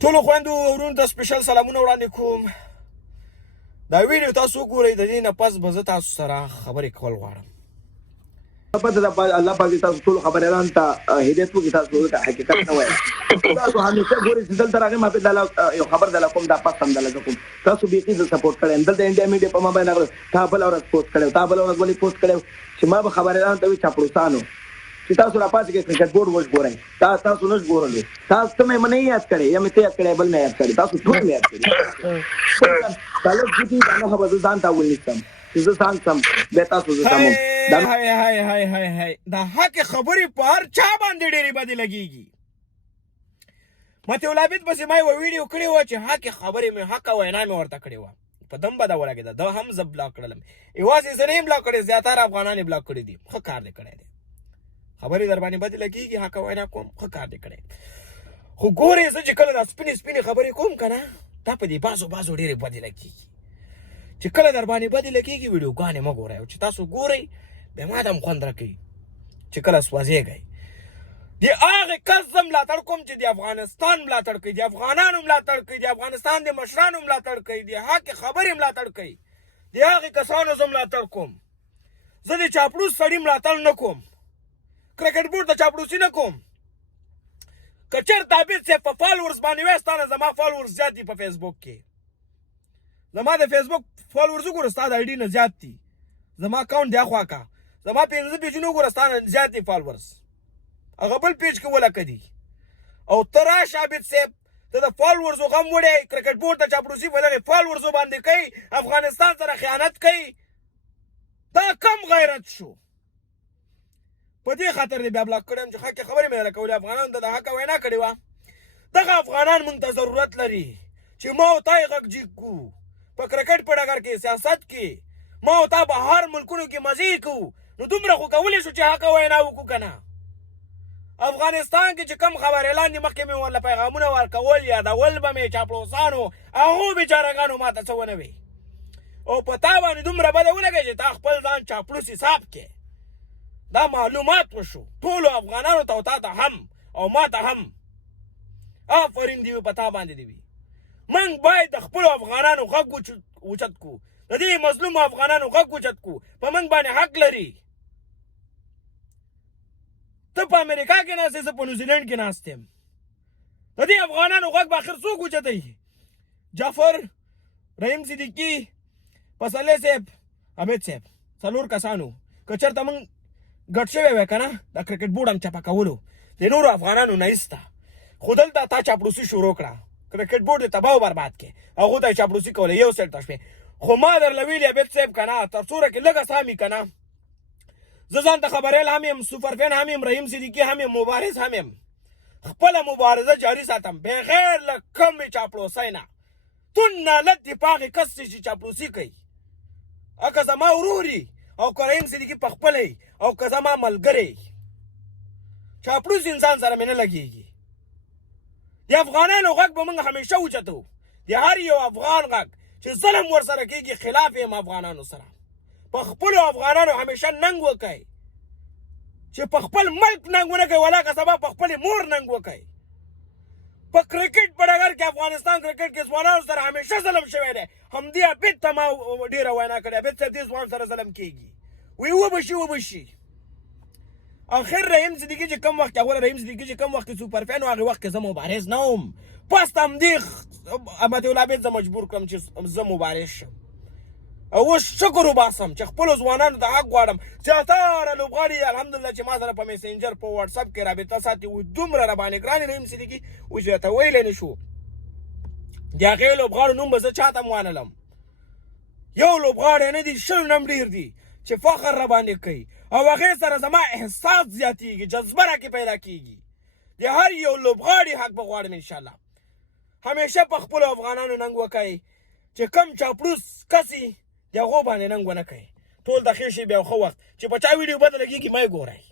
ټولو خویندو او ورونو ته سپیشل سلامونه وړاندې کوم. دا ویډیو تاسو وګورئ، د دې نه پس به زه تاسو سره خبرې کول غواړم. الله پاک تاسو ټول خبريالان ته هدایت وکړي، تاسو ته حقیقت نه وایي. تاسو همیشه ګورئ چې دلته راغی ما په یو خبر دلا کوم دا پس هم دلا کوم. تاسو بیخي ز سپورټ کړئ. دلته انډیا میډیا په ما باندې غوړ تا بل اورس پوسټ کړو، تا بل اورس ولې پوسټ کړو چې ما به خبريالان ته وی چاپلوسانو چې تاسو را پاتې کې کرکټ بورډ وښ ګورئ. تاسو نه ګورئ. تاسو ته مې نه یاد کړئ یا مې ته یاد کړئ بل نه یاد کړئ. تاسو ټول یاد کړئ. تاسو دې دا نه خبره ځان ته ولنیسم. زه ځان سم به تاسو زه سمم. دا حق خبرې په هر چا باندې ډېرې بدې لګېږي. مته ولابد پسې ما یوه ویډیو کړې وه چې حق خبرې مې حقه وینا مې ورته کړې وه، په دم به دا ولګېده. دا هم زه بلاک کړلم. یوازې زه نه یم بلاک کړی، زیاتره افغانان یې بلاک کړي دي. ښه کار دې کړی دی. خبرې در باندې بدې لګېږي، حقه وینا کوم، ښه کار دې کړی. خو ګورې زه چې کله دا سپینې خبرې کوم که نه، دا په دې بازو ډېرې بدې لګېږي. چې کله در باندې بدې لګېږي ویډیوګانې مه ګورئ، او چې تاسو ګورئ بیا ما ته هم خوند راکوي چې کله سوځېږئ. د هغې کس زه ملاتړ کوم چې د افغانستان ملاتړ کوي، د افغانانو ملاتړ کوي، د افغانستان د مشرانو ملاتړ کوي، د حق خبرې ملاتړ کوي. د هغې کسانو زه ملاتړ کوم. زه د چاپلوس سړي ملاتړ نه کوم، کرکټ بورډ د چاپلوسي نه کوم. که چېرته عابد صاحب په فالورز باندې وایي، ستا نه زما فالورز زیات دي په فیسبوک کې. زما د فیسبوک فالورز وګوره، ستا د آی ډي نه زیات دي. زما اکاونټ دی اخوا کا، زما 15 پیجونه وګوره، ستا نه زیات دي فالورز. هغه بل پیج کې ولکه دي. او ته راشه عابد صاحب، ته د فالورزو غم وړی، کرکټ بورډ ته چاپلوسي په دغې فالورزو باندې کوي، افغانستان سره خیانت کوي. دا کم غیرت شو. په دې خاطر دې بیا بلاک کړی یم چې حق خبرې مې درله کولې. افغانانو ته د حقه وینا کړې وه. دغه افغانان موږ ته ضرورت لري چې ما او تا یې غږ جګ کړو په کرکټ په ډګر کې، سیاست کې. ما او تا به هر ملکونو کې مزې کوو. نو دومره خو کولی شو چې حقه وینا وکړو که نه؟ افغانستان کې چې کم خبریالان دي، مخکې مې ورله پیغامونه ورکول، یادول به مې چاپلوسانو، هغو بېچارهګانو ما ته څه ونه وی. او په تا باندې دومره بده ولګی چې تا خپل ځان چاپلوس حساب کې. دا معلومات وشو ټولو افغانانو ته او تا ته هم او ما ته هم. آفرین دې وي په تا باندې دې وي. موږ باید د خپلو افغانانو غږ اوچت کړو، د دې مظلومو افغانانو غږ اوچت کړو. په موږ باندې حق لري. ته په امریکا کې ناست یې، زه په نیوزیلینډ کې ناست یم. د دې افغانانو غږ به آخر څوک اوچتوي؟ جعفر، رحیم صدیقي، پسرلی صاحب، عابد صاحب، څلور کسانو. که چېرته موږ ګډ شوی وی که نه، د کرکټ بورډ هم چپه کولو د نورو افغانانو نه ایسته. خو دلته تا چاپلوسي شروع کړه، کرکټ بورډ یې تباه و برباد کې، هغو ته یې چاپلوسي کوله، یو سیټ ته شوې. خو ما درله ویلي عابد صاحب که نه، تر څوره کې لږه سامي که نه، زه ځان ته خبریال هم یم، سوپرفین هم یم، رحیم صدیقي هم یم، مبارز هم یم. خپله مبارزه جاري ساتم بغیر له کمې چاپلوسۍ نه. تون نالت دې په هغې کس چې چاپلوسي کوي. که زما وروري او که رحیم صدیقي په خپله او که زما ملګری، چاپلوس انسان سره مې نه لګېږي. د افغانانو غږ به موږ همیشه اوچتو. د هر یو افغان غږ چې ظلم ورسره کېږي، خلاف یم افغانانو سره. په خپلو افغانانو همیشه ننګ وکئ، چې په خپل ملک ننګ ونه کوئ، ولا که سبا په خپلې مور ننګ وکئ. په کرکټ په ډګر کې افغانستان کرکټ کې ځوانانو سره همیشه ظلم شوی دی. همدې عابد ته ما ډېره وینا کړې، عابد صاحب دې ځوان سره ظلم کېږي. وی وبه شي. آخر رحیم صدیقي چې کم وخت کې، اوله رحیم صدیقي چې کم وخت کې سوپرفین و، هغې وخت کې زه مبارز نه وم. پس ته همدې متول عابد زه مجبور کړم چې زه مبارز شم. او اوس شکر وباسم چې خپلو ځوانانو ته حق غواړم. زیاتره لوبغاړي الحمدلله چې ما سره په میسنجر په واټساپ کې رابطه ساتي، وایي دومره راباندې ګران رحیم صدیقي، وایي چې راته ویلی نه شو. د هغې لوبغاړو نوم به زه چاته هم وانلم. یو لوبغاړی نه دي، شل نم ډېر دي چې فخر راباندې کوي، او هغې سره زما احساس زیاتېږي، جذبه راکې پیدا کېږي. د هر یو لوبغاړي حق به غواړم انشاءالله. همیشه په خپلو افغانانو ننګ وکئ، چې کم چاپلوس کسي د هغو باندې ننګ ونه کوئ. ټول د ښې شي بیا ښه وخت چې په چا ویډیو بده لګېږي مه یې ګورئ.